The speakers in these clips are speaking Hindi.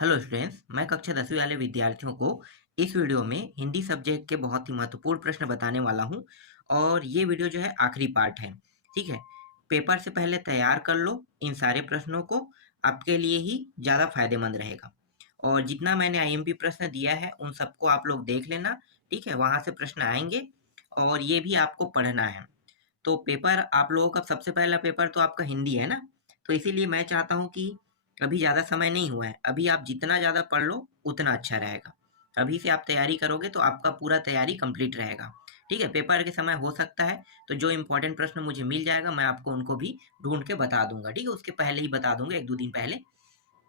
हेलो स्टूडेंट्स, मैं कक्षा 10वीं वाले विद्यार्थियों को इस वीडियो में हिंदी सब्जेक्ट के बहुत ही महत्वपूर्ण प्रश्न बताने वाला हूं और ये वीडियो जो है आखिरी पार्ट है। ठीक है, पेपर से पहले तैयार कर लो इन सारे प्रश्नों को, आपके लिए ही ज़्यादा फायदेमंद रहेगा। और जितना मैंने आईएमपी प्रश्न दिया है उन सबको आप लोग देख लेना। ठीक है, वहाँ से प्रश्न आएंगे और ये भी आपको पढ़ना है। तो पेपर आप लोगों का सबसे पहला पेपर तो आपका हिंदी है ना, तो इसीलिए मैं चाहता हूँ कि अभी ज़्यादा समय नहीं हुआ है, अभी आप जितना ज़्यादा पढ़ लो उतना अच्छा रहेगा। अभी से आप तैयारी करोगे तो आपका पूरा तैयारी कंप्लीट रहेगा। ठीक है, पेपर के समय हो सकता है तो जो इम्पोर्टेंट प्रश्न मुझे मिल जाएगा मैं आपको उनको भी ढूंढ के बता दूंगा। ठीक है, उसके पहले ही बता दूंगा, एक दो दिन पहले।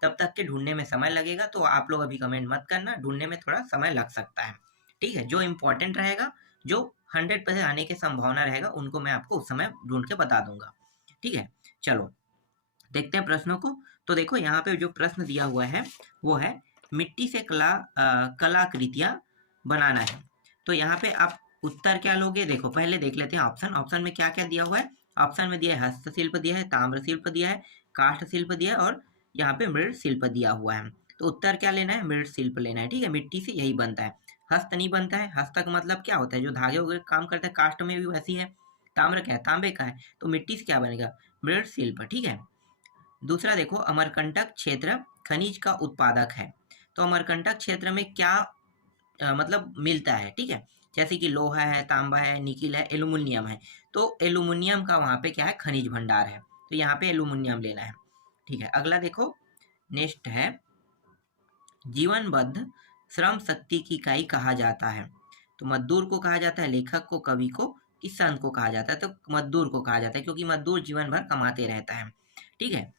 तब तक के ढूंढने में समय लगेगा, तो आप लोग अभी कमेंट मत करना, ढूंढने में थोड़ा समय लग सकता है। ठीक है, जो इम्पोर्टेंट रहेगा, जो 100% आने की संभावना रहेगा, उनको मैं आपको उस समय ढूंढ के बता दूंगा। ठीक है, चलो देखते हैं प्रश्नों को। तो देखो यहाँ पे जो प्रश्न दिया हुआ है वो है मिट्टी से कलाकृतियां बनाना है। तो यहाँ पे आप उत्तर क्या लोगे, देखो पहले देख लेते हैं ऑप्शन। ऑप्शन में क्या क्या दिया हुआ है। ऑप्शन में दिया है हस्तशिल्प, दिया है ताम्र शिल्प, दिया है काष्ठ शिल्प, दिया है और यहाँ पे मृद शिल्प दिया हुआ है। तो उत्तर क्या लेना है, मृद शिल्प लेना है। ठीक है, मिट्टी से यही बनता है, हस्त नहीं बनता है। हस्त का मतलब क्या होता है, जो धागे वगैरह काम करता है, काष्ठ में भी वैसी है। ताम्र क्या है, तांबे का है, तो मिट्टी से क्या बनेगा, मृद शिल्प। ठीक है, दूसरा देखो अमरकंटक क्षेत्र खनिज का उत्पादक है। तो अमरकंटक क्षेत्र में क्या मतलब मिलता है। ठीक है, जैसे कि लोहा है, तांबा है, निकिल है, एल्यूमिनियम है। तो एल्यूमिनियम का वहां पे क्या है, खनिज भंडार है, तो यहाँ पे एल्यूमिनियम लेना है। ठीक है, अगला देखो, नेक्स्ट है जीवनबद्ध श्रम शक्ति की इकाई कहा जाता है। तो मजदूर को कहा जाता है, लेखक को, कवि को, किस संत को कहा जाता है, तो मजदूर को कहा जाता है, क्योंकि मजदूर जीवन भर कमाते रहता है। ठीक है,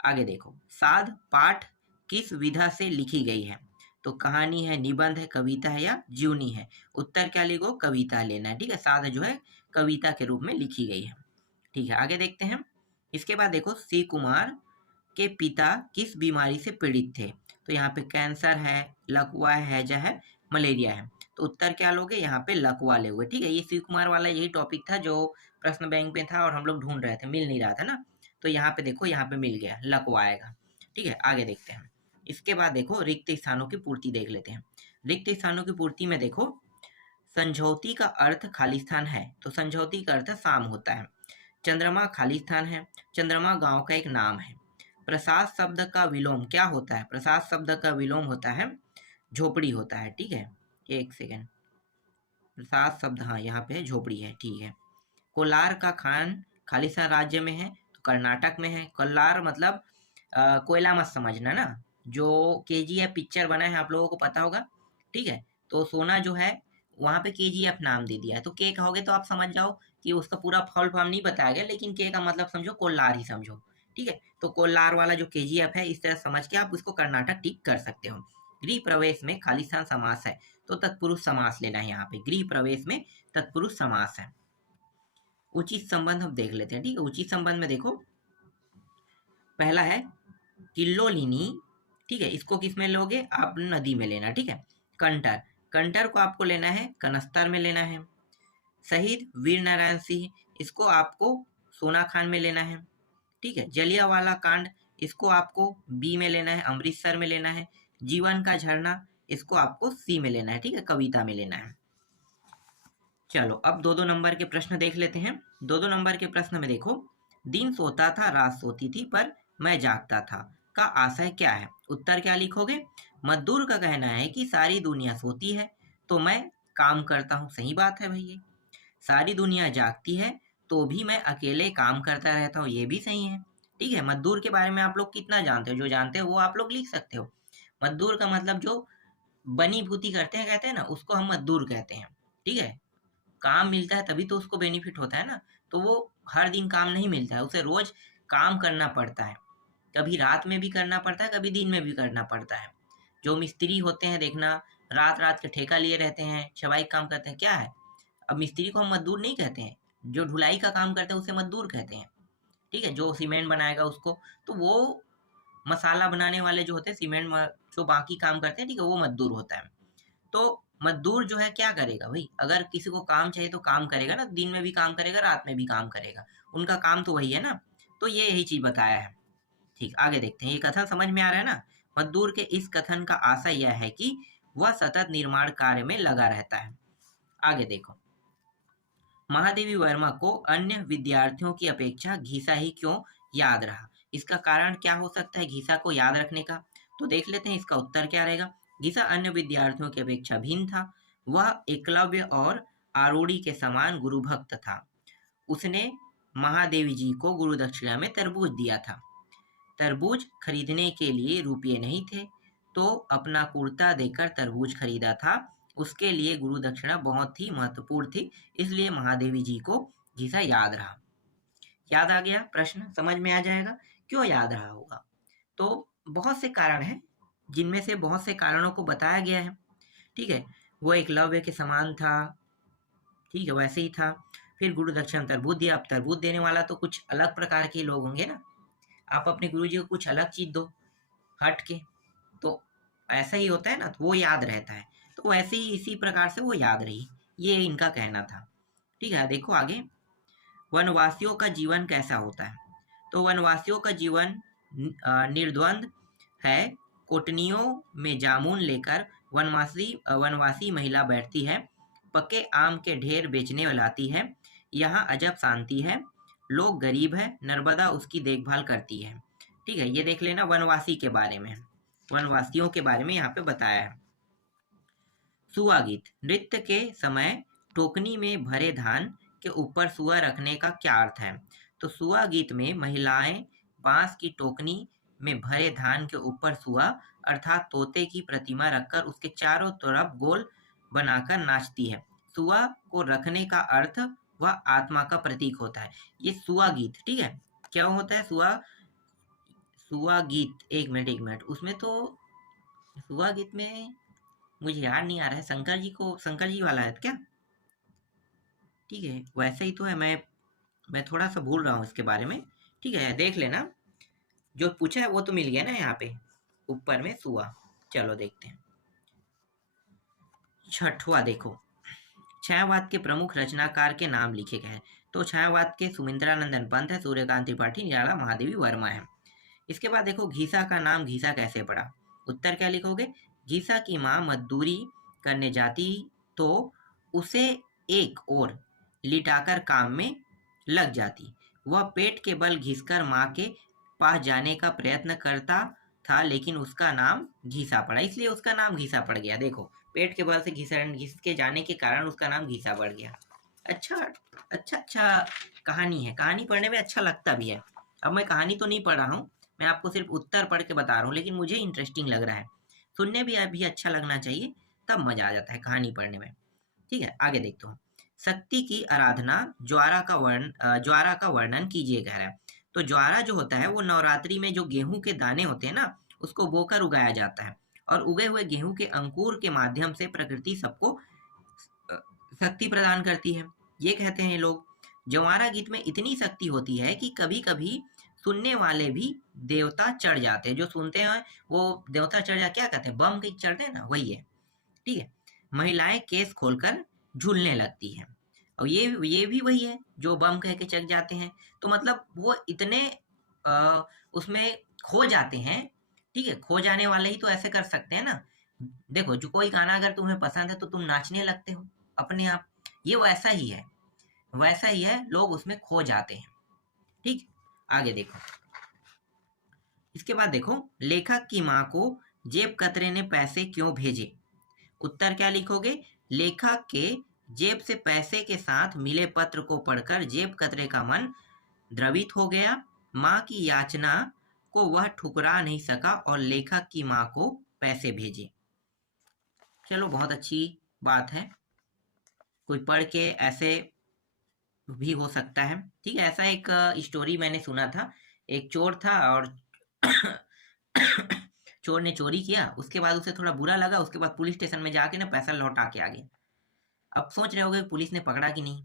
आगे देखो, साध पाठ किस विधा से लिखी गई है। तो कहानी है, निबंध है, कविता है या जीवनी है। उत्तर क्या लिखो, कविता लेना है। ठीक है, साध जो है कविता के रूप में लिखी गई है। ठीक है, आगे देखते हैं। इसके बाद देखो, शिव कुमार के पिता किस बीमारी से पीड़ित थे। तो यहाँ पे कैंसर है, लकवा है, हैजा है, मलेरिया है। तो उत्तर क्या लोगे, यहाँ पे लकवा ले हुए। ठीक है, ये शिव कुमार वाला यही टॉपिक था जो प्रश्न बैंक में था और हम लोग ढूंढ रहे थे, मिल नहीं रहा था ना। तो यहाँ पे देखो, यहाँ पे मिल गया, लकवा आएगा। ठीक है, आगे देखते हैं। इसके बाद देखो, रिक्त स्थानों की पूर्ति देख लेते हैं। रिक्त स्थानों की पूर्ति में देखो, संझौती का अर्थ खालिस्तान है, तो संझौती का अर्थ शाम होता है। चंद्रमा खालिस्तान है, चंद्रमा गांव का एक नाम है। प्रसाद शब्द का विलोम क्या होता है, प्रसाद शब्द का विलोम होता है झोपड़ी होता है। ठीक है, एक सेकेंड, प्रसाद शब्द, हाँ यहाँ पे झोपड़ी है। ठीक है, कोलार का खान खालिस्तान राज्य में है, तो कर्नाटक में है। कोलार मतलब कोयला मत समझना ना, जो केजीएफ पिक्चर बना है आप लोगों को पता होगा। ठीक है, तो सोना जो है वहां पे केजीएफ नाम दे दिया है, तो के कहोगे तो आप समझ जाओ कि उसका पूरा फुल फॉर्म नहीं बताया गया, लेकिन के का मतलब समझो कोल्लार ही समझो। ठीक है, तो कोल्लार वाला जो केजीएफ है, इस तरह समझ के आप उसको कर्नाटक टिक कर सकते हो। गृह प्रवेश में खालिस्तान समास है, तो तत्पुरुष समास लेना है। यहाँ पे गृह प्रवेश में तत्पुरुष समास है। उचित संबंध हम देख लेते हैं। ठीक है, उचित संबंध में देखो, पहला है किल्लोलिनी। ठीक है, इसको किस में लोगे आप, नदी में लेना। ठीक है, कंटर, कंटर को आपको लेना है कनस्तर में लेना है। शहीद वीर नारायण सिंह, इसको आपको सोना खान में लेना है। ठीक है, जलियांवाला कांड, इसको आपको बी में लेना है, अमृतसर में लेना है। जीवन का झरना, इसको आपको सी में लेना है। ठीक है, कविता में लेना है। चलो अब दो दो नंबर के प्रश्न देख लेते हैं। दो दो नंबर के प्रश्न में देखो, दिन सोता था रात सोती थी पर मैं जागता था का आशय क्या है। उत्तर क्या लिखोगे, मजदूर का कहना है कि सारी दुनिया सोती है तो मैं काम करता हूँ। सही बात है भैया, सारी दुनिया जागती है तो भी मैं अकेले काम करता रहता हूँ, ये भी सही है। ठीक है, मजदूर के बारे में आप लोग कितना जानते हो, जो जानते हो वो आप लोग लिख सकते हो। मजदूर का मतलब जो बनी भूती करते हैं, कहते हैं ना, उसको हम मजदूर कहते हैं। ठीक है, काम मिलता है तभी तो उसको बेनिफिट होता है ना, तो वो हर दिन काम नहीं मिलता है, उसे रोज काम करना पड़ता है। कभी रात में भी करना पड़ता है, कभी दिन में भी करना पड़ता है। जो मिस्त्री होते हैं देखना, रात रात के ठेका लिए रहते हैं, छवाई काम करते हैं, क्या है। अब मिस्त्री को हम मजदूर नहीं कहते हैं, जो ढुलाई का काम करते हैं उसे मजदूर कहते हैं। ठीक है, जो सीमेंट बनाएगा उसको, तो वो मसाला बनाने वाले जो होते हैं, जो बाकी काम करते हैं, ठीक है, वो मजदूर होता है। तो मजदूर जो है क्या करेगा भाई, अगर किसी को काम चाहिए तो काम करेगा ना, दिन में भी काम करेगा, रात में भी काम करेगा, उनका काम तो वही है ना। तो ये यही चीज बताया है। ठीक, आगे देखते हैं, ये कथन समझ में आ रहा है ना। मजदूर के इस कथन का आशय यह है कि वह सतत निर्माण कार्य में लगा रहता है। आगे देखो, महादेवी वर्मा को अन्य विद्यार्थियों की अपेक्षा घीसा ही क्यों याद रहा? इसका कारण क्या हो सकता है घीसा को याद रखने का? तो देख लेते हैं इसका उत्तर क्या रहेगा। घीसा अन्य विद्यार्थियों की अपेक्षा भिन्न था। वह एकलव्य और आरूढ़ी के समान गुरु भक्त था। उसने महादेवी जी को गुरु दक्षिणा में तरबूज दिया था। तरबूज खरीदने के लिए रुपये नहीं थे, तो अपना कुर्ता देकर तरबूज खरीदा था। उसके लिए गुरु दक्षिणा बहुत ही महत्वपूर्ण थी, इसलिए महादेवी जी को घीसा याद रहा। याद आ गया? प्रश्न समझ में आ जाएगा क्यों याद रहा होगा। तो बहुत से कारण हैं, जिनमें से बहुत से कारणों को बताया गया है। ठीक है, वो एकलव्य के समान था, ठीक है, वैसे ही था। फिर गुरु दक्षिणा तरबूज दिया। अब तरबूज देने वाला तो कुछ अलग प्रकार के लोग होंगे ना। आप अपने गुरु जी को कुछ अलग चीज दो हट के, तो ऐसा ही होता है ना, तो वो याद रहता है। तो वैसे ही इसी प्रकार से वो याद रही, ये इनका कहना था। ठीक है, देखो आगे, वनवासियों का जीवन कैसा होता है? तो वनवासियों का जीवन निर्द्वंद है। कोटनियों में जामुन लेकर वनवासी महिला बैठती है। पके आम के ढेर बेचने लाती है। यहाँ अजब शांति है। लोग गरीब है, नर्मदा उसकी देखभाल करती है। ठीक है, ये देख लेना वनवासी के बारे में, वनवासियों के बारे में यहाँ पे बताया है। सुआ गीत, नृत्य के समय टोकनी में भरे धान के ऊपर सुआ रखने का क्या अर्थ है? तो सुआ गीत में महिलाएं बांस की टोकनी में भरे धान के ऊपर सुआ अर्थात तोते की प्रतिमा रखकर उसके चारों तरफ गोल बनाकर नाचती है। सुआ को रखने का अर्थ वह आत्मा का प्रतीक होता है। ये सुआ गीत, ठीक है, क्या होता है सुआ गीत, एक मिनट, उसमें तो सुआ गीत में मुझे याद नहीं आ रहा है, शंकर जी वाला है क्या? ठीक है, वैसे ही तो है, मैं थोड़ा सा भूल रहा हूँ इसके बारे में। ठीक है, देख लेना, जो पूछा है वो तो मिल गया ना यहाँ पे ऊपर में सुआ। चलो देखते हैं छठवां, देखो छायावाद के प्रमुख रचनाकार के नाम लिखे गए हैं। तो छायावाद के सुमिंद्रानंदन पंत है, सूर्यकांत त्रिपाठी, निराला महादेवी वर्मा है। इसके बाद देखो घीसा का नाम घीसा कैसे पड़ा? उत्तर क्या लिखोगे? घीसा की माँ मजदूरी करने जाती तो उसे एक और लिटाकर काम में लग जाती। वह पेट के बल घिसकर माँ के पास जाने का प्रयत्न करता था, लेकिन उसका नाम घीसा पड़ा, इसलिए उसका नाम घीसा पड़ गया। देखो, पेट के बल से घिस के जाने के कारण उसका नाम घीसा पड़ गया। अच्छा कहानी है, कहानी पढ़ने में अच्छा लगता भी है। अब मैं कहानी तो नहीं पढ़ रहा हूँ, मैं आपको सिर्फ उत्तर पढ़ के बता रहा हूँ, लेकिन मुझे इंटरेस्टिंग लग रहा है, सुनने भी अभी अच्छा लगना चाहिए, तब मजा आ जाता है कहानी पढ़ने में। ठीक है, आगे देखते हो। शक्ति की आराधना, ज्वारा का वर्णन कीजिए कह रहा है। तो ज्वारा जो होता है वो नवरात्रि में जो गेहूं के दाने होते हैं ना, उसको बोकर उगाया जाता है, और उगे हुए गेहूं के अंकुर के माध्यम से प्रकृति सबको शक्ति प्रदान करती है, ये कहते हैं लोग। ज्वारा गीत में इतनी शक्ति होती है कि कभी कभी सुनने वाले भी देवता चढ़ जाते हैं। जो सुनते हैं वो देवता चढ़ जा, क्या कहते हैं, बम की चढ़ते हैं ना, वही है। ठीक है, महिलाएं केस खोलकर झूलने लगती हैं, और ये भी वही है जो बम कह के चढ़ जाते हैं। तो मतलब वो इतने उसमें खो जाते हैं। ठीक है, खो जाने वाले ही तो ऐसे कर सकते हैं ना। देखो, जो कोई गाना अगर तुम्हें पसंद है तो तुम नाचने लगते हो अपने आप, ये वैसा ही है, लोग उसमें खो जाते हैं। ठीक, आगे देखो। इसके बाद देखो, लेखक की माँ को जेब कतरे ने पैसे क्यों भेजे? उत्तर क्या लिखोगे? लेखक के जेब से पैसे के साथ मिले पत्र को पढ़कर जेब कतरे का मन द्रवित हो गया। माँ की याचना को वह ठुकरा नहीं सका और लेखक की माँ को पैसे भेजे। चलो, बहुत अच्छी बात है, कोई पढ़ के ऐसे भी हो सकता है। ठीक है, ऐसा एक स्टोरी मैंने सुना था। एक चोर था और चोर ने चोरी किया, उसके बाद उसे थोड़ा बुरा लगा, उसके बाद पुलिस स्टेशन में जाके ना पैसा लौटा के आ गया। अब सोच रहे होगे पुलिस ने पकड़ा कि नहीं?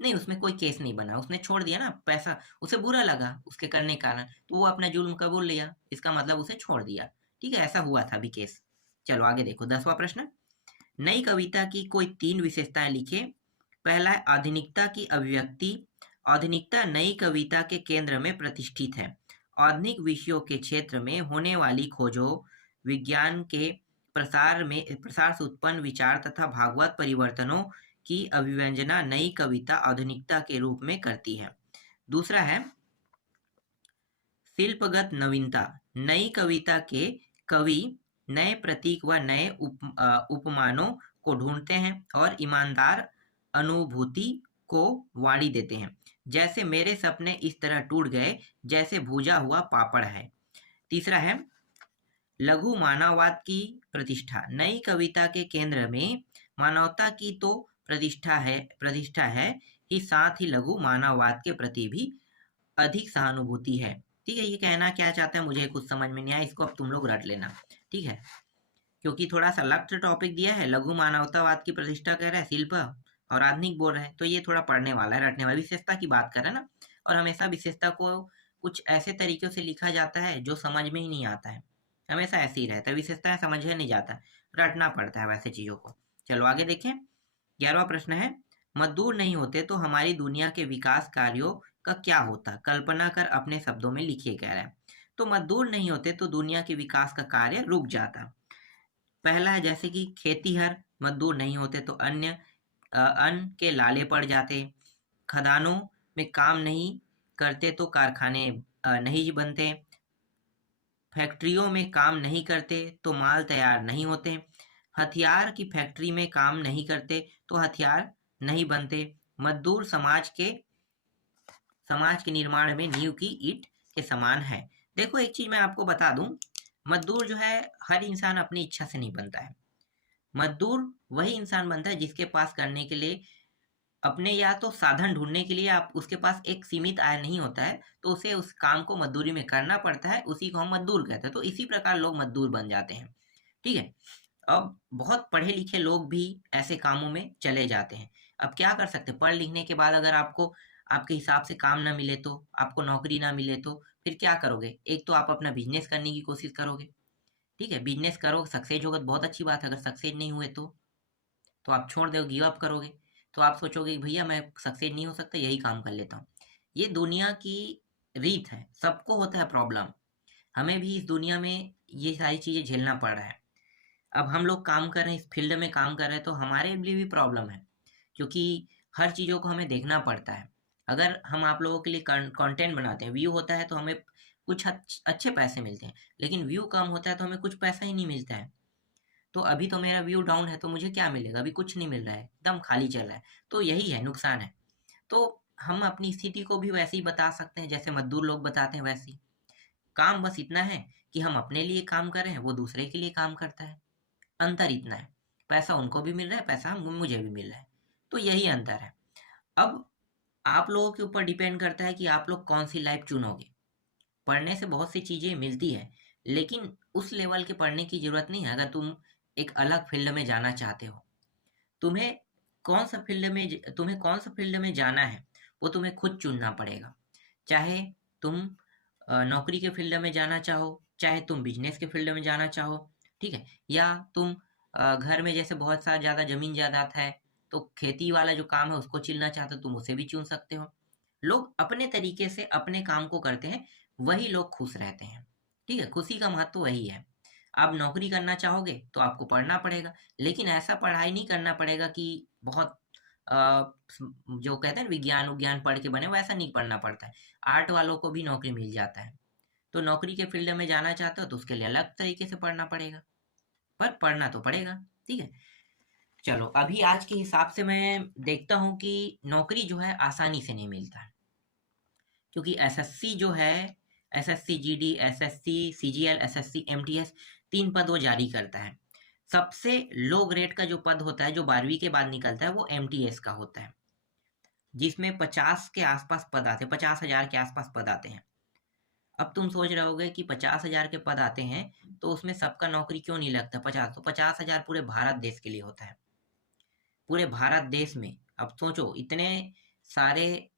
नहीं, उसमें कोई केस नहीं बना, उसने छोड़ दिया ना पैसा, उसे बुरा लगा उसके करने के कारण, तो वो अपना जुल्म कबूल लिया, इसका मतलब उसे छोड़ दिया। ठीक है, ऐसा हुआ था अभी केस। चलो आगे देखो, 10वां प्रश्न। नई कविता की कोई 3 विशेषताएं लिखे। पहला है आधुनिकता की अभिव्यक्ति। आधुनिकता नई कविता के केंद्र में प्रतिष्ठित है। आधुनिक विषयों के क्षेत्र में होने वाली खोजों विज्ञान के प्रसार से उत्पन्न विचार तथा भागवत परिवर्तनों की अभिव्यंजना नई कविता आधुनिकता के रूप में करती है। दूसरा है शिल्पगत नवीनता। नई कविता के कवि नए प्रतीक व नए उपमानों को ढूंढते हैं और ईमानदार अनुभूति को वाणी देते हैं। जैसे मेरे सपने इस तरह टूट गए जैसे भूजा हुआ पापड़ है। तीसरा है लघु मानववाद की प्रतिष्ठा। नई कविता के केंद्र में मानवता की तो प्रतिष्ठा है ही, साथ ही लघु मानववाद के प्रति भी अधिक सहानुभूति है। ठीक है, ये कहना क्या चाहते हैं मुझे कुछ समझ में नहीं आया, इसको अब तुम लोग रट लेना। ठीक है, क्योंकि थोड़ा सा लक्त टॉपिक दिया है, लघु मानवतावाद की प्रतिष्ठा कह रहा है शिल्प और आधुनिक बोल रहे हैं, तो ये थोड़ा पढ़ने वाला है, रटने वाला। विशेषता की बात कर रहे हैं ना, और हमेशा विशेषता को कुछ ऐसे तरीके से लिखा जाता है जो समझ में ही नहीं आता है, हमेशा ऐसे ही रहता है, विशेषताएं समझ में नहीं जाता, रटना पड़ता है वैसे चीजों को। चलो आगे देखें। 11वां प्रश्न है मजदूर नहीं होते तो हमारी दुनिया के विकास कार्यों का क्या होता? कल्पना कर अपने शब्दों में लिखिए, कह रहा है। तो मजदूर नहीं होते तो दुनिया के विकास का कार्य रुक जाता। पहला है जैसे कि खेतीहर मजदूर नहीं होते तो अन्न के लाले पड़ जाते। खदानों में काम नहीं करते तो कारखाने नहीं बनते। फैक्ट्रियों में काम नहीं करते तो माल तैयार नहीं होते। हथियार की फैक्ट्री में काम नहीं करते तो हथियार नहीं बनते। मजदूर समाज के निर्माण में नींव की ईंट के समान है। देखो एक चीज मैं आपको बता दूं, मजदूर जो है हर इंसान अपनी इच्छा से नहीं बनता है। मजदूर वही इंसान बनता है जिसके पास करने के लिए अपने या तो साधन ढूंढने के लिए आप उसके पास एक सीमित आय नहीं होता है, तो उसे उस काम को मजदूरी में करना पड़ता है, उसी को हम मजदूर कहते हैं। तो इसी प्रकार लोग मजदूर बन जाते हैं। ठीक है, अब बहुत पढ़े लिखे लोग भी ऐसे कामों में चले जाते हैं। अब क्या कर सकते हैं, पढ़ लिखने के बाद अगर आपको आपके हिसाब से काम ना मिले, तो आपको नौकरी ना मिले, तो फिर क्या करोगे? एक तो आप अपना बिजनेस करने की कोशिश करोगे। ठीक है, बिजनेस करो, सक्सेस होगा तो बहुत अच्छी बात है। अगर सक्सेस नहीं हुए तो आप छोड़ दो, गिव अप करोगे। तो आप सोचोगे कि भैया मैं सक्सेस नहीं हो सकता, यही काम कर लेता हूँ। ये दुनिया की रीत है, सबको होता है प्रॉब्लम। हमें भी इस दुनिया में ये सारी चीजें झेलना पड़ रहा है। अब हम लोग काम कर रहे हैं, इस फील्ड में काम कर रहे हैं, तो हमारे लिए भी प्रॉब्लम है, क्योंकि हर चीज़ों को हमें देखना पड़ता है। अगर हम आप लोगों के लिए कंटेंट बनाते हैं, व्यू होता है तो हमें कुछ अच्छे पैसे मिलते हैं, लेकिन व्यू कम होता है तो हमें कुछ पैसा ही नहीं मिलता है। तो अभी तो मेरा व्यू डाउन है तो मुझे क्या मिलेगा? अभी कुछ नहीं मिल रहा है, एकदम खाली चल रहा है। तो यही है, नुकसान है। तो हम अपनी स्थिति को भी वैसे ही बता सकते हैं जैसे मजदूर लोग बताते हैं वैसे ही। काम बस इतना है कि हम अपने लिए काम कर रहे हैं, वो दूसरे के लिए काम करता है। अंतर इतना है, पैसा उनको भी मिल रहा है, पैसा मुझे भी मिल रहा है, तो यही अंतर है। अब आप लोगों के ऊपर डिपेंड करता है कि आप लोग कौन सी लाइफ चुनोगे। पढ़ने से बहुत सी चीज़ें मिलती है, लेकिन उस लेवल के पढ़ने की ज़रूरत नहीं है। अगर तुम एक अलग फील्ड में जाना चाहते हो, तुम्हें तुम्हें कौन सा फील्ड में जाना है वो तुम्हें खुद चुनना पड़ेगा। चाहे तुम नौकरी के फील्ड में जाना चाहो, चाहे तुम बिजनेस के फील्ड में जाना चाहो, ठीक है, या तुम घर में जैसे बहुत सारा ज़्यादा ज़मीन जायदाद है तो खेती वाला जो काम है उसको चुनना चाहते हो, तुम उसे भी चुन सकते हो। लोग अपने तरीके से अपने काम को करते हैं, वही लोग खुश रहते हैं। ठीक है, खुशी का महत्व वही है। आप नौकरी करना चाहोगे तो आपको पढ़ना पड़ेगा, लेकिन ऐसा पढ़ाई नहीं करना पड़ेगा कि बहुत जो कहते हैं विज्ञान विज्ञान पढ़ के बने, वैसा नहीं पढ़ना पड़ता है। आर्ट वालों को भी नौकरी मिल जाता है। तो नौकरी के फील्ड में जाना चाहते हो तो उसके लिए अलग तरीके से पढ़ना पड़ेगा, पर पढ़ना तो पड़ेगा। ठीक है, चलो अभी आज के हिसाब से मैं देखता हूँ कि नौकरी जो है आसानी से नहीं मिलता है, क्योंकि एसएससी जो है, SSC GD, SSC CGL, SSC MTS, 3 पद वो जारी करता है। सबसे लो ग्रेड का जो पद होता है, जो 12वीं के बाद निकलता है, वो एमटीएस का होता है, जिसमें 50 के आसपास पद आते हैं, 50,000 के आसपास पद आते हैं। अब तुम सोच रहे होगे कि 50,000 के पद आते हैं तो उसमें सबका नौकरी क्यों नहीं लगता? 50 तो 50,000 पूरे भारत देश के लिए होता है, पूरे भारत देश में। अब सोचो इतने सारे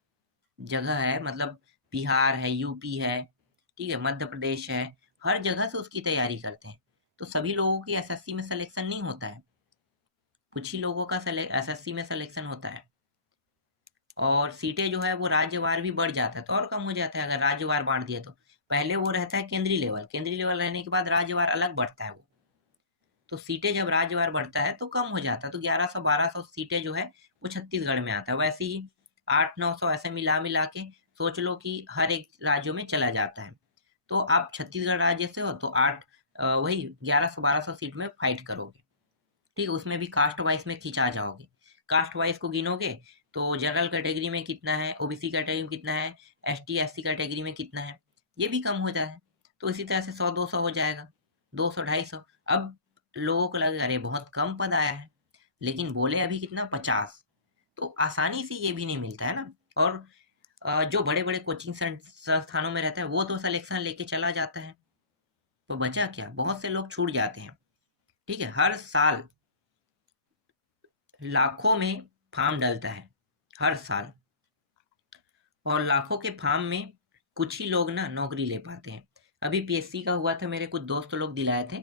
जगह है, मतलब बिहार है, यूपी है, ठीक है, मध्य प्रदेश है, हर जगह से उसकी तैयारी करते हैं। तो सभी लोगों की एसएससी में सिलेक्शन नहीं होता है, कुछ ही लोगों का एसएससी में सिलेक्शन होता है। और सीटें जो है वो राज्यवार भी बढ़ जाता है तो और कम हो जाता है अगर राज्यवार बांट दिया तो। पहले वो रहता है केंद्रीय लेवल, केंद्रीय लेवल रहने के बाद राज्यवार अलग बढ़ता है वो। तो सीटें जब राज्यवार बढ़ता है तो कम हो जाता है, तो 1100-1200 सीटें जो है वो छत्तीसगढ़ में आता है। वैसे ही 800-900 ऐसे मिला मिला के सोच लो कि हर एक राज्यों में चला जाता है। तो आप छत्तीसगढ़ राज्य से हो तो वही 1100-1200 सीट में फाइट करोगे। ठीक है, उसमें भी कास्ट वाइज में खिंचा जाओगे। कास्ट वाइज को गिनोगे तो जनरल कैटेगरी में कितना है, ओबीसी कैटेगरी में कितना है, एसटी एससी कैटेगरी में कितना है, ये भी कम हो जाए। तो इसी तरह से 100-200 हो जाएगा, 200-250। अब लोगों को लगे अरे बहुत कम पद आया है, लेकिन बोले अभी कितना 50। तो आसानी से ये भी नहीं मिलता है ना। और जो बड़े बड़े कोचिंग संस्थानों में रहता है वो तो सिलेक्शन लेके चला जाता है, तो बचा क्या, बहुत से लोग छूट जाते हैं। ठीक है, हर साल लाखों में फार्म डलता है हर साल, और लाखों के फार्म में कुछ ही लोग ना नौकरी ले पाते हैं। अभी पीएससी का हुआ था, मेरे कुछ दोस्त लोग दिलाए थे,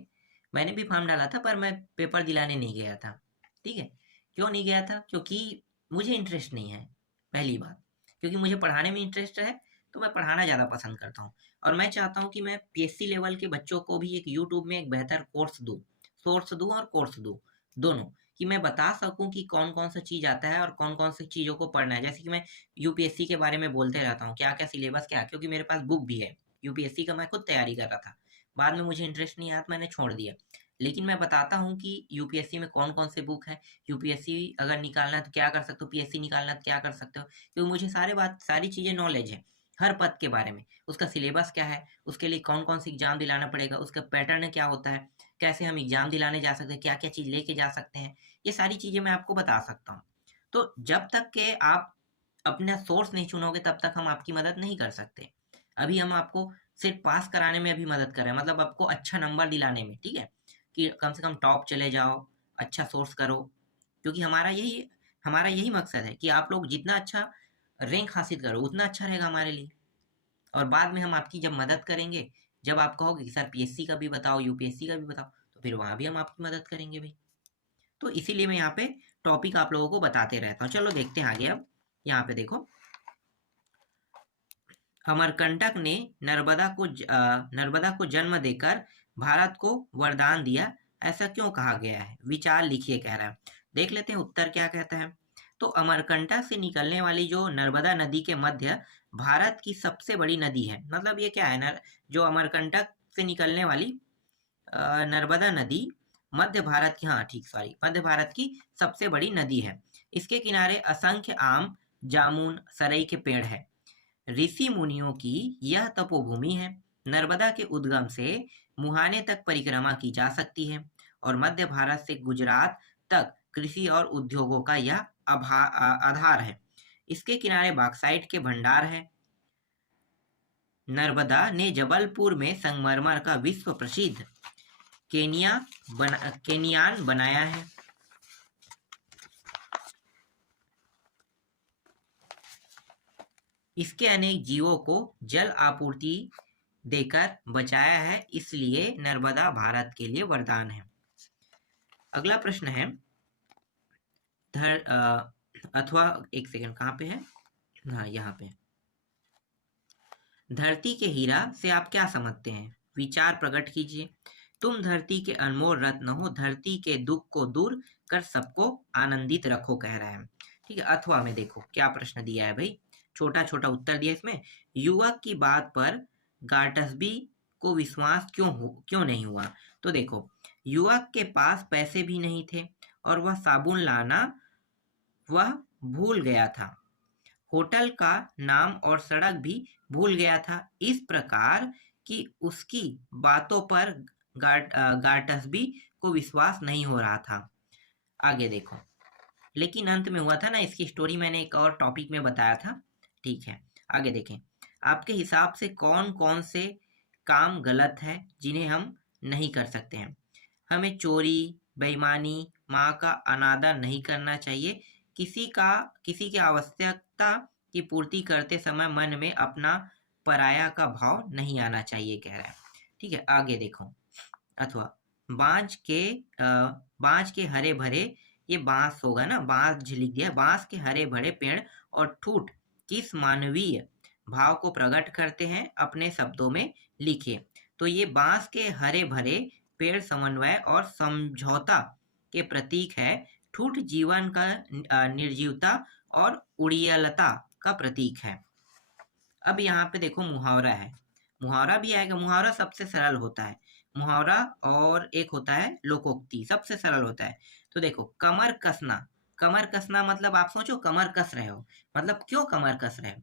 मैंने भी फार्म डाला था पर मैं पेपर दिलाने नहीं गया था। ठीक है, क्यों नहीं गया था, क्योंकि मुझे इंटरेस्ट नहीं है, पहली बात। क्योंकि मुझे पढ़ाने में इंटरेस्ट है तो मैं पढ़ाना ज़्यादा पसंद करता हूँ, और मैं चाहता हूँ कि मैं पीएससी लेवल के बच्चों को भी एक यूट्यूब में एक बेहतर कोर्स दूँ, सोर्स दूँ और कोर्स दूँ, दोनों, कि मैं बता सकूं कि कौन कौन सा चीज़ आता है और कौन कौन सी चीज़ों को पढ़ना है। जैसे कि मैं यूपीएससी के बारे में बोलते रहता हूँ, क्या क्या सिलेबस क्या, क्योंकि मेरे पास बुक भी है यूपीएससी का, मैं खुद तैयारी कर रहा था, बाद में मुझे इंटरेस्ट नहीं आया तो मैंने छोड़ दिया। लेकिन मैं बताता हूँ कि यूपीएससी में कौन कौन से बुक है, यूपीएससी अगर निकालना है तो क्या कर सकते हो, पीएससी निकालना है तो क्या कर सकते हो, क्योंकि मुझे सारी चीज़ें नॉलेज है हर पद के बारे में, उसका सिलेबस क्या है, उसके लिए कौन कौन सी एग्जाम दिलाना पड़ेगा, उसका पैटर्न क्या होता है, कैसे हम एग्जाम दिलाने जा सकते हैं, क्या क्या चीज़ लेके जा सकते हैं, ये सारी चीज़ें मैं आपको बता सकता हूँ। तो जब तक के आप अपना सोर्स नहीं चुनोगे तब तक हम आपकी मदद नहीं कर सकते। अभी हम आपको सिर्फ पास कराने में अभी मदद कर रहे हैं, मतलब आपको अच्छा नंबर दिलाने में, ठीक है, कि कम से कम टॉप चले जाओ, अच्छा सोर्स करो, क्योंकि हमारा यही मकसद है कि आप लोग जितना अच्छा रैंक हासिल करो उतना अच्छा रहेगा हमारे लिए। और बाद में हम आपकी जब मदद करेंगे, जब आप कहोगे कि सर पीएससी का भी बताओ, यूपीएससी का भी बताओ, तो फिर वहाँ भी हम आपकी मदद करेंगे भाई। तो इसीलिए मैं यहाँ पे टॉपिक आप लोगों को बताते रहता हूँ। चलो देखते हैं आगे। अब यहाँ पे देखो, अमरकंटक ने नर्मदा को जन्म देकर भारत को वरदान दिया, ऐसा क्यों कहा गया है, विचार लिखिए कह रहा है। देख लेते हैं उत्तर क्या कहता है। तो अमरकंटक से निकलने वाली जो नर्मदा नदी के मध्य भारत की सबसे बड़ी नदी है, मतलब ये क्या है, जो अमरकंटक से निकलने वाली नर्मदा नदी मध्य भारत की, हाँ ठीक सॉरी, मध्य भारत की सबसे बड़ी नदी है। इसके किनारे असंख्य आम, जामुन, सरई के पेड़ है। ऋषि मुनियों की यह तपोभूमि है। नर्मदा के उद्गम से मुहाने तक परिक्रमा की जा सकती है, और मध्य भारत से गुजरात तक कृषि और उद्योगों का यह आधार है। इसके किनारे बॉक्साइट के भंडार है। नर्मदा ने जबलपुर में संगमरमर का विश्व प्रसिद्ध केनियान बनाया है। इसके अनेक जीवों को जल आपूर्ति देकर बचाया है, इसलिए नर्मदा भारत के लिए वरदान है। अगला प्रश्न है, अथवा एक सेकंड, कहाँ पे है, हाँ यहाँ पे, धरती के हीरा से आप क्या समझते हैं, विचार प्रकट कीजिए। तुम धरती के अनमोल रत्न हो, धरती के दुख को दूर कर सबको आनंदित रखो, कह रहा है। ठीक है, अथवा में देखो क्या प्रश्न दिया है भाई, छोटा छोटा उत्तर दिया इसमें। युवक की बात पर गार्टसबी को विश्वास क्यों नहीं हुआ। तो देखो, युवक के पास पैसे भी नहीं थे और वह साबुन लाना वह भूल गया था, होटल का नाम और सड़क भी भूल गया था, इस प्रकार कि उसकी बातों पर गार्टसबी को विश्वास नहीं हो रहा था। आगे देखो, लेकिन अंत में हुआ था ना, इसकी स्टोरी मैंने एक और टॉपिक में बताया था। ठीक है, आगे देखें, आपके हिसाब से कौन कौन से काम गलत है जिन्हें हम नहीं कर सकते हैं। हमें चोरी, बेईमानी, माँ का अनादर नहीं करना चाहिए, किसी की आवश्यकता की पूर्ति करते समय मन में अपना पराया का भाव नहीं आना चाहिए, कह रहा है। ठीक है, आगे देखो, अथवा बांज के हरे भरे, ये बांस होगा ना, बांस लिख दिया, बांस के हरे भरे पेड़ और ठूठ किस मानवीय भाव को प्रकट करते हैं, अपने शब्दों में लिखे। तो ये बांस के हरे भरे पेड़ समन्वय और समझौता के प्रतीक है। ठूठ जीवन का निर्जीवता और उड़ियलता का प्रतीक है। अब यहाँ पे देखो मुहावरा है, मुहावरा भी आएगा। मुहावरा सबसे सरल होता है, मुहावरा और एक होता है लोकोक्ति, सबसे सरल होता है। तो देखो कमर कसना, कमर कसना मतलब आप सोचो कमर कस रहे हो, मतलब क्यों कमर कस रहे हो?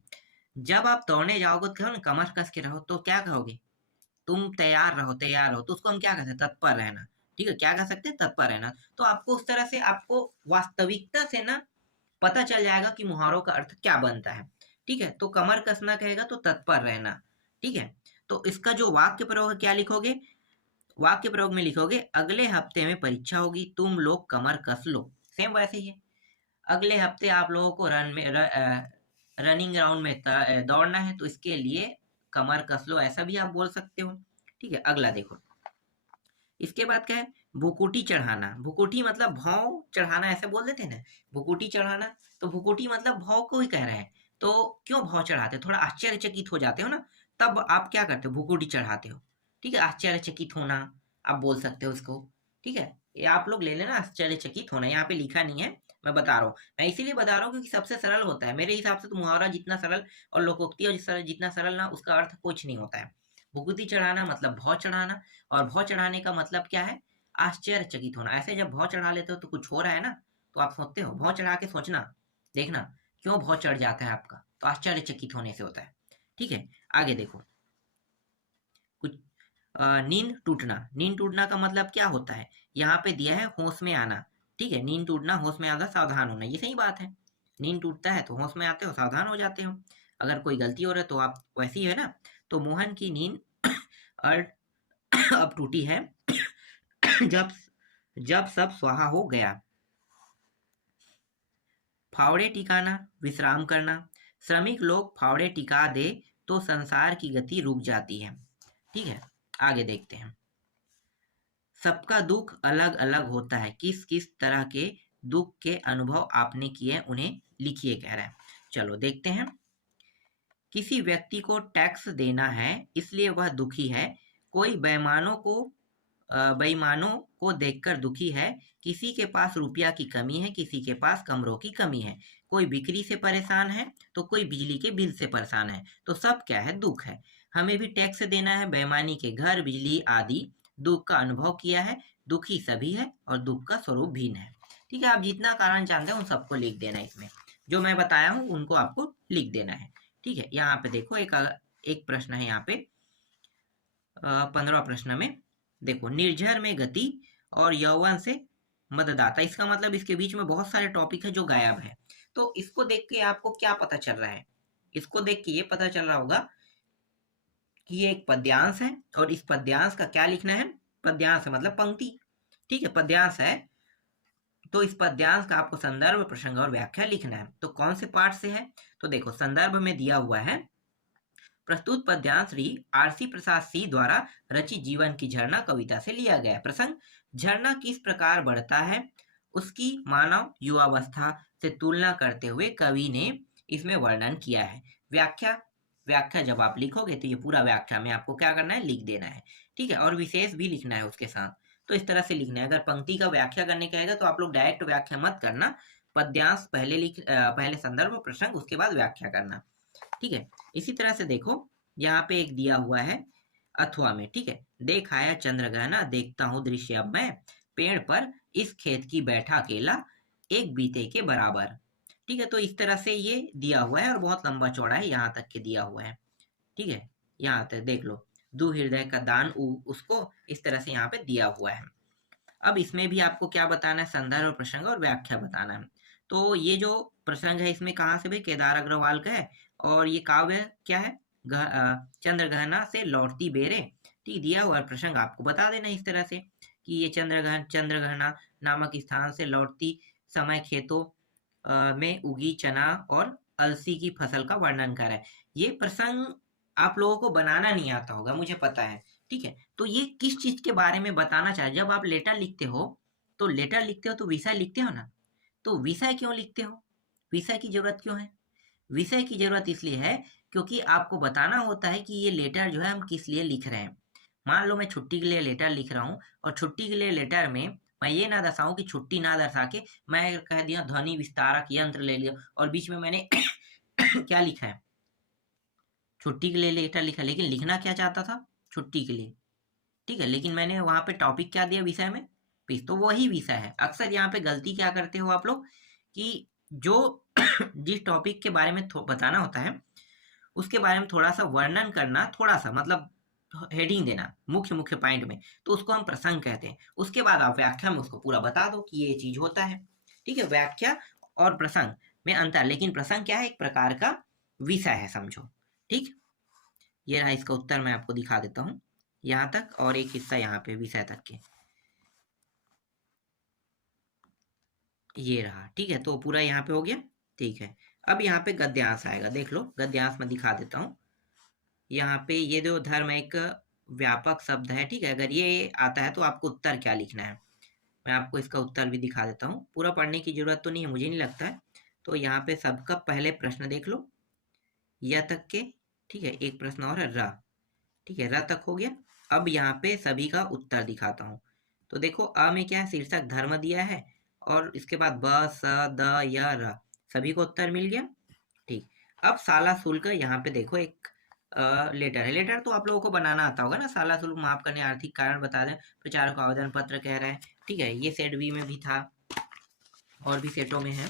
जब आप दौड़ने जाओगे तो कहो ना कमर कस के रहो, तो क्या कहोगे? तुम तैयार रहो, तैयार रहो, तो उसको हम क्या कहते हैं? तत्पर रहना। ठीक है, क्या कह सकते हैं? तत्पर रहना। तो आपको उस तरह से आपको वास्तविकता से ना पता चल जाएगा कि मुहावरों का अर्थ क्या बनता है। ठीक है, तो कमर कसना कहेगा तो तत्पर रहना। ठीक है, तो इसका जो वाक्य प्रयोग है क्या लिखोगे? वाक्य प्रयोग में लिखोगे अगले हफ्ते में परीक्षा होगी, तुम लोग कमर कस लो। सेम वैसे ही है, अगले हफ्ते आप लोगों को रनिंग ग्राउंड में दौड़ना है, तो इसके लिए कमर कस लो, ऐसा भी आप बोल सकते हो। ठीक है, अगला देखो, इसके बाद क्या है? भुकुटी चढ़ाना। भुकुटी मतलब भौं चढ़ाना, ऐसे बोल देते हैं ना, भुकुटी चढ़ाना। तो भुकुटी मतलब भौं को ही कह रहे हैं। तो क्यों भौं चढ़ाते हो? थोड़ा आश्चर्यचकित हो जाते हो ना, तब आप क्या करते हो? भुकुटी चढ़ाते हो। ठीक है, आश्चर्यचकित होना आप बोल सकते हो इसको। ठीक है, ये आप लोग ले लेना, आश्चर्यचकित होना, यहाँ पे लिखा नहीं है, मैं बता रहा हूँ। मैं इसीलिए बता रहा हूँ क्योंकि सबसे सरल होता है मेरे हिसाब से। तो मुहावरा जितना सरल और लोकोक्ति और जितना सरल ना, उसका अर्थ कुछ नहीं होता है। भुकुटी चढ़ाना मतलब भौं चढ़ाना, और भौं चढ़ाने का मतलब क्या है? आश्चर्यचकित होना। ऐसे जब भौं चढ़ा लेते हो तो कुछ हो रहा है ना, तो आप सोचते हो। भौं चढ़ा के सोचना, देखना क्यों भौं चढ़ जाता है आपका, तो आश्चर्यचकित होने से होता है। ठीक है, आगे देखो कुछ नींद टूटना। नींद टूटना का मतलब क्या होता है? यहाँ पे दिया है होश में आना। ठीक है, नींद टूटना, होश में आना, सावधान होना, ये सही बात है। नींद टूटता है तो होश में आते हो, सावधान हो जाते हो। अगर कोई गलती हो रहा है तो आप वैसी है ना। तो मोहन की नींद अब टूटी है जब जब सब स्वाहा हो गया। फावड़े टिकाना, विश्राम करना। श्रमिक लोग फावड़े टिका दे तो संसार की गति रुक जाती है। ठीक है, आगे देखते हैं। सबका दुख अलग अलग होता है, किस किस तरह के दुख के अनुभव आपने किए उन्हें लिखिए, कह रहा है। चलो देखते हैं। किसी व्यक्ति को टैक्स देना है इसलिए वह दुखी है। कोई बेईमानों को देखकर दुखी है। किसी के पास रुपया की कमी है, किसी के पास कमरों की कमी है। कोई बिक्री से परेशान है तो कोई बिजली के बिल से परेशान है। तो सब क्या है? दुख है। हमें भी टैक्स देना है, बेईमानी के घर, बिजली आदि दुख का अनुभव किया है। दुखी सभी है और दुख का स्वरूप भिन्न है। ठीक है, आप जितना कारण जानते हैं उन सबको लिख देना है। इसमें जो मैं बताया हूँ उनको आपको लिख देना है। ठीक है, यहाँ पे देखो एक प्रश्न है यहाँ पे 15 प्रश्न में। देखो, निर्झर में गति और यौवन से मतदाता, इसका मतलब इसके बीच में बहुत सारे टॉपिक है जो गायब है। तो इसको देख के आपको क्या पता चल रहा है? इसको देख के ये पता चल रहा होगा कि ये एक पद्यांश है, और इस पद्यांश का क्या लिखना है? पद्यांश है मतलब पंक्ति। ठीक है, पद्यांश है, तो इस पद्यांश का आपको संदर्भ, प्रसंग और व्याख्या लिखना है। तो कौन से पाठ से है? तो देखो, संदर्भ में दिया हुआ है प्रस्तुत पद्यांश श्री आरसी प्रसाद सी द्वारा रचित जीवन की झरना कविता से लिया गया है। प्रसंग, झरना किस प्रकार बढ़ता है उसकी मानव युवावस्था से तुलना करते हुए कवि ने इसमें वर्णन किया है। व्याख्या, व्याख्या जब आप लिखोगे तो ये पूरा व्याख्या में आपको क्या करना है? लिख देना है। ठीक है, और विशेष भी लिखना है उसके साथ। तो इस तरह से लिखना है। अगर पंक्ति का व्याख्या करने कहेगा तो आप लोग डायरेक्ट व्याख्या मत करना, पद्यांश पहले संदर्भ प्रसंग, उसके बाद व्याख्या करना। ठीक है, इसी तरह से देखो यहाँ पे एक दिया हुआ है अथवा में। ठीक है, देख आया चंद्रग्रहण, देखता हूँ दृश्य अब मैं, पेड़ पर इस खेत की बैठा केला, एक बीते के बराबर। ठीक है, तो इस तरह से ये दिया हुआ है और बहुत लंबा चौड़ा है, यहाँ तक के दिया हुआ है। ठीक है, यहाँ तक देख लो, दू हृदय का दान उसको इस तरह से यहाँ पे दिया हुआ है। अब इसमें भी आपको क्या बताना है? संदर्भ, प्रसंग और व्याख्या बताना है। तो ये जो प्रसंग है इसमें कहाँ से? भाई केदार अग्रवाल का है। और ये काव्य क्या है? चंद्रग्रहण से लौटती बेरे। ठीक, दिया हुआ प्रसंग आपको बता देना इस तरह से कि ये चंद्रग्रहण नामक स्थान से लौटती समय खेतों में उगी चना और अलसी की फसल का वर्णन कर है। ये प्रसंग आप लोगों को बनाना नहीं आता होगा, मुझे पता है। ठीक है, तो ये किस चीज के बारे में बताना चाहे? जब आप लेटर लिखते हो तो विषय लिखते हो ना। तो विषय क्यों लिखते हो? विषय की जरूरत क्यों है? विषय की जरूरत इसलिए है क्योंकि आपको बताना होता है कि ये लेटर जो है हम किस लिए लिख रहे हैं। मान लो मैं छुट्टी के लिए लेटर लिख रहा हूँ और छुट्टी के लिए लेटर में मैं ये ना दर्शाऊं कि छुट्टी ना दर्शा के मैं कह दिया ध्वनि विस्तारक यंत्र ले लिया और बीच में मैंने क्या लिखा है, छुट्टी के लिए लेटर लिखा, लेकिन लिखना क्या चाहता था, छुट्टी के लिए, ठीक है। लेकिन मैंने वहां पे टॉपिक क्या दिया विषय में, फीस, तो वही विषय है। अक्सर यहाँ पे गलती क्या करते हो आप लोग कि जो जिस टॉपिक के बारे में बताना होता है उसके बारे में थोड़ा सा वर्णन करना, थोड़ा सा मतलब हेडिंग देना मुख्य मुख्य पॉइंट में, तो उसको हम प्रसंग कहते हैं। उसके बाद आप व्याख्या में उसको पूरा बता दो कि ये चीज होता है, ठीक है। व्याख्या और प्रसंग में अंतर, लेकिन प्रसंग क्या है, एक प्रकार का विषय है, समझो, ठीक। ये रहा इसका उत्तर, मैं आपको दिखा देता हूँ यहाँ तक और एक हिस्सा यहाँ पे विषय तक के, ये रहा, ठीक है। तो पूरा यहाँ पे हो गया, ठीक है। अब यहाँ पे गद्यांश आएगा, देख लो गद्यांश में दिखा देता हूँ। यहाँ पे ये जो धर्म एक व्यापक शब्द है, ठीक है। अगर ये आता है तो आपको उत्तर क्या लिखना है, मैं आपको इसका उत्तर भी दिखा देता हूँ। पूरा पढ़ने की जरूरत तो नहीं है, मुझे नहीं लगता है। तो यहाँ पे सबका पहले प्रश्न देख लो, य तक के, ठीक है। एक प्रश्न और है र, ठीक है, र तक हो गया। अब यहाँ पे सभी का उत्तर दिखाता हूँ। तो देखो अ में क्या है, शीर्षक धर्म दिया है और इसके बाद ब स द य र, सभी को उत्तर मिल गया, ठीक। अब शाला शुल्क, यहाँ पे देखो एक लेटर है। लेटर तो आप लोगों को बनाना आता होगा ना, शाला शुल्क माफ करने आर्थिक कारण बता दें, प्रचारक आवेदन पत्र कह रहा है, ठीक है। ये सेट बी में भी था और भी सेटों में है।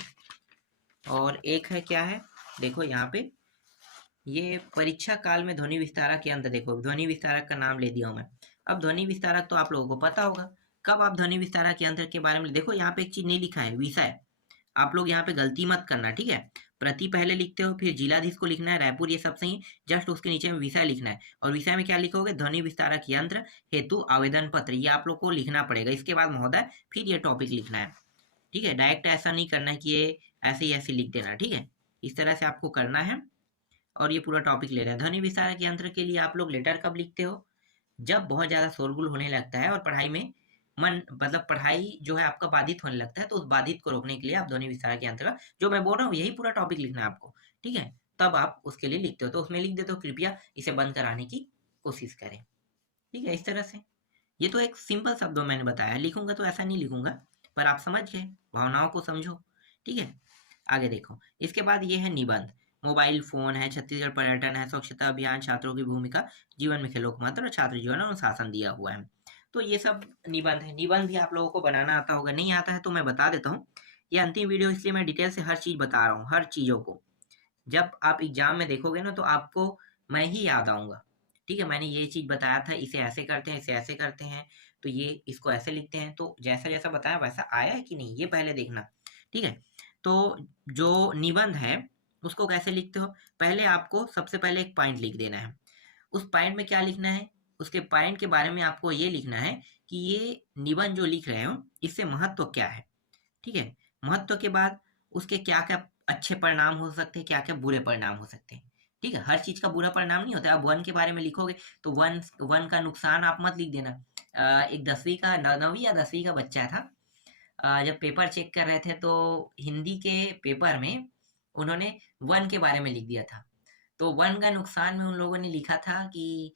और एक है क्या है, देखो यहाँ पे ये परीक्षा काल में ध्वनि विस्तारक यंत्र, देखो ध्वनि विस्तारक का नाम ले दिया हूं मैं। अब ध्वनि विस्तारक तो आप लोगों को पता होगा, कब आप ध्वनि विस्तारक यंत्र के बारे में, देखो यहाँ पे एक चीज नहीं लिखा है, विषय। आप लोग यहाँ पे गलती मत करना, ठीक है। प्रति पहले लिखते हो, फिर जिलाधीश को लिखना है, रायपुर, ये सब सही, जस्ट उसके नीचे में विषय लिखना है। और विषय में क्या लिखोगे, ध्वनि विस्तारक यंत्र हेतु आवेदन पत्र, ये आप लोग को लिखना पड़ेगा। इसके बाद महोदय फिर ये टॉपिक लिखना है, ठीक है। डायरेक्ट ऐसा नहीं करना है कि ये ऐसे ही ऐसे लिख देना, ठीक है। इस तरह से आपको करना है और ये पूरा टॉपिक ले रहे हैं। ध्वनि विस्तारक यंत्र के लिए आप लोग लेटर कब लिखते हो, जब बहुत ज्यादा शोरगुल होने लगता है और पढ़ाई में मन, मतलब पढ़ाई जो है आपका बाधित होने लगता है, तो उस बाधित को रोकने के लिए आप ध्वनि विस्तारक यंत्र का, जो मैं बोल रहा हूँ यही पूरा टॉपिक लिखना है आपको, ठीक है। तब आप उसके लिए लिखते हो, तो उसमें लिख देते हो कृपया इसे बंद कराने की कोशिश करें, ठीक है। इस तरह से, ये तो एक सिंपल शब्दों मैंने बताया, लिखूंगा तो ऐसा नहीं लिखूंगा, पर आप समझ गए, भावनाओं को समझो, ठीक है। आगे देखो, इसके बाद ये है निबंध। मोबाइल फोन है, छत्तीसगढ़ पर्यटन है, स्वच्छता अभियान, छात्रों की भूमिका जीवन में खेलों का महत्व और छात्र जीवन में अनुशासन दिया हुआ है। तो ये सब निबंध है। निबंध भी आप लोगों को बनाना आता होगा, नहीं आता है तो मैं बता देता हूँ। ये अंतिम वीडियो इसलिए मैं डिटेल से हर चीज बता रहा हूँ, हर चीजों को। जब आप एग्जाम में देखोगे ना तो आपको मैं ही याद आऊंगा, ठीक है। मैंने ये चीज बताया था, इसे ऐसे करते हैं, इसे ऐसे करते हैं, तो ये इसको ऐसे लिखते हैं, तो जैसा जैसा बताया वैसा आया है कि नहीं, ये पहले देखना, ठीक है। तो जो निबंध है उसको कैसे लिखते हो, पहले आपको सबसे पहले एक पॉइंट लिख देना है। उस पॉइंट में क्या लिखना है, उसके पॉइंट के बारे में आपको ये लिखना है कि ये निबंध जो लिख रहे हो इससे महत्व क्या है, ठीक है। महत्व के बाद उसके क्या क्या अच्छे परिणाम हो सकते हैं, क्या क्या बुरे परिणाम हो सकते हैं, ठीक है। हर चीज का बुरा परिणाम नहीं होता। अब वन के बारे में लिखोगे तो वन का नुकसान आप मत लिख देना। एक 10वीं का 9वीं या 10वीं का बच्चा था, जब पेपर चेक कर रहे थे तो हिंदी के पेपर में उन्होंने वन के बारे में लिख दिया था। तो वन का नुकसान में उन लोगों ने लिखा था कि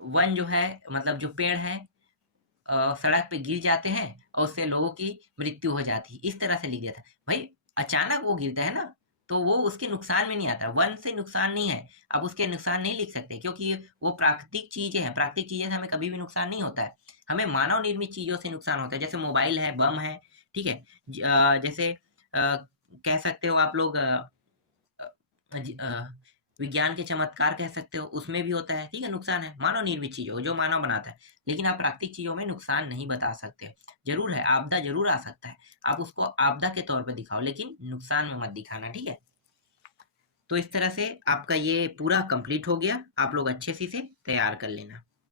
वन जो है, मतलब जो पेड़ है सड़क पे गिर जाते हैं और उससे लोगों की मृत्यु हो जाती है, इस तरह से लिख दिया था। भाई अचानक वो गिरता है ना, तो वो उसके नुकसान में नहीं आता, वन से नुकसान नहीं है। अब उसके नुकसान नहीं लिख सकते क्योंकि वो प्राकृतिक चीजें हैं, प्राकृतिक चीजें से हमें कभी भी नुकसान नहीं होता है, हमें मानव निर्मित चीजों से नुकसान होता है, जैसे मोबाइल है, बम है, ठीक है। जैसे कह सकते हो आप लोग विज्ञान के चमत्कार कह सकते हो, उसमें भी होता है, ठीक है। नुकसान है मानव निर्मित चीजों जो मानव बनाता है, लेकिन आप प्राकृतिक चीजों में नुकसान नहीं बता सकते। जरूर है, आपदा जरूर आ सकता है, आप उसको आपदा के तौर पे दिखाओ, लेकिन नुकसान में मत दिखाना, ठीक है। तो इस तरह से आपका ये पूरा कंप्लीट हो गया, आप लोग अच्छे से इसे तैयार कर लेना।